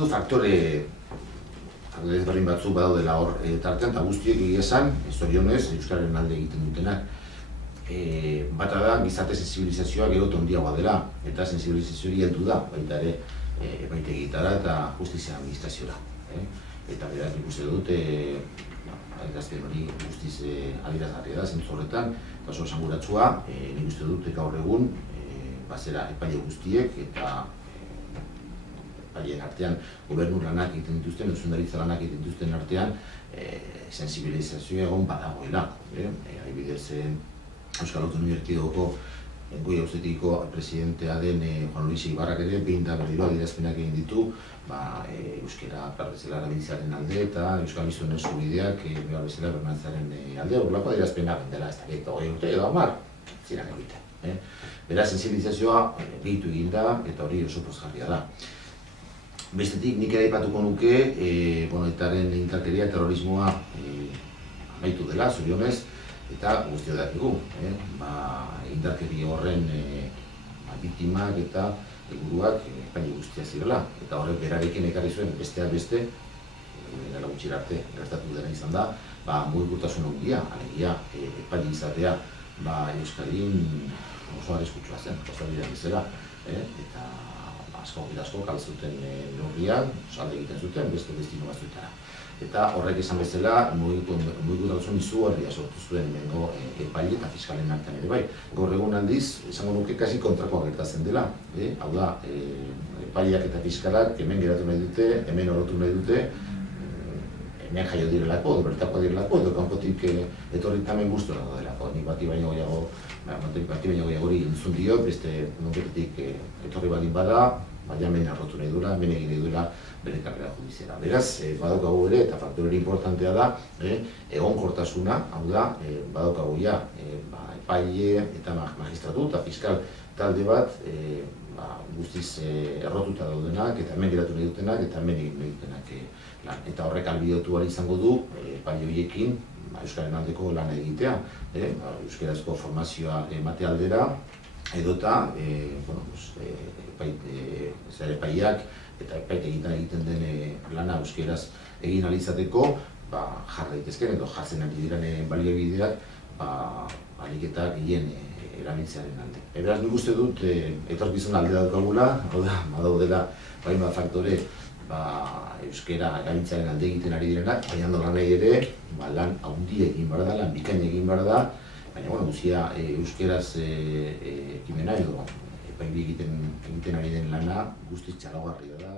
uste dut faktore ezberdin batzuk badaudela hor tartean, eta guztiek egia esan, zorionez, euskararen alde egiten dutenak. Bata da, gizarte sensibilizazioa gero handiagoa dela, eta sensibilizazio hori heldu da, baita ere, epaitegietara eta justizia administraziora. Eta beraz, nik uste dut, adierazpen hori guztiz adierazgarria da, zentzu horretan, eta oso esanguratsua, nik uste dut gaur egun, bazera epaile guztiek eta epaileen artean gobernu lanak egiten dituzten, zuzendaritza lanak egiten dituzten artean sensibilizazioa egon badagoela. Adibidez, Euskal Autonomia Erkidegoko goi auzitegiko presidentea den Juan Luis Ibarrak ere behin eta berriro adierazpenak egin ditu euskara bezala erabiltzearen alde eta euskal hiztunen eskubideak behar bezala bermatzearen alde. Horrelako adierazpenak dela ez dakit 20 urte edo 10 ziren egiten. Beraz, sensibilizazioa gehitu egin da eta hori oso pozgarria da. Bestetik, nik ere aipatuko nuke, etaren indarkeria, terrorismoa amaitu dela, zorionez, eta guztiak dakigu. Indarkeria horren biktimak eta helburuak epaile guztia zirela. Eta horrek berarekin ekarri zuen besteak beste, dela gutxira arte gertatu dena izan da, mugikortasun handia, alegia epaile izatea Euskadin oso arriskutsua zen, kasualitatea bezala, eta asko kalzuten neurrian, salde egiten zuten, beste destino batzuetara. Eta horrek esan bezala, mugikortasun izugarria sortu zuen hemengo epaile eta fiskalen artean ere bai. Gaur egun aldiz, esango nuke kasi kontrakoa gertatzen dela. Hau da, epaileak eta fiskalak hemen geratu nahi dute, hemen orotu nahi dute, hemen jaio direlako, edo bertakoa direlako, edo kanpotik etorri tamen guztura daudelako. Nik bati baino gehiago hori entzun dio, beste nonbetetik etorri baldin bada, baina hemen arrotu nahi duela, hemen egin nahi duela bere karrera judiziala. Beraz, badaukagu ere, eta faktore importantea da, egonkortasuna, hau da, badaukagu ja, epaile eta magistratu eta fiskal talde bat, guztiz errotuta daudenak, eta hemen geratu nahi dutenak, eta hemen egin nahi dutenak lan. Eta horrek albidetu ahal izango du, epaile horiekin, euskaren aldeko lana egitea, euskarazko formazioa emate aldera, edota epaileak eta epaitegietan egiten den lana euskaraz egin ahal izateko jar daitezken edo jartzen ari diren baliabideak ahalik eta gehien erabiltzearen alde. Beraz, nik uste dut etorkizun alde daukagula, badaudela hainbat faktore euskara erabiltzearen alde egiten ari direnak, baina nola nahi ere lan handia egin behar da, lan bikaina egin behar da, baina guztia euskaraz ekimena edo epaile egiten ari den lana guztiz txalogarria da.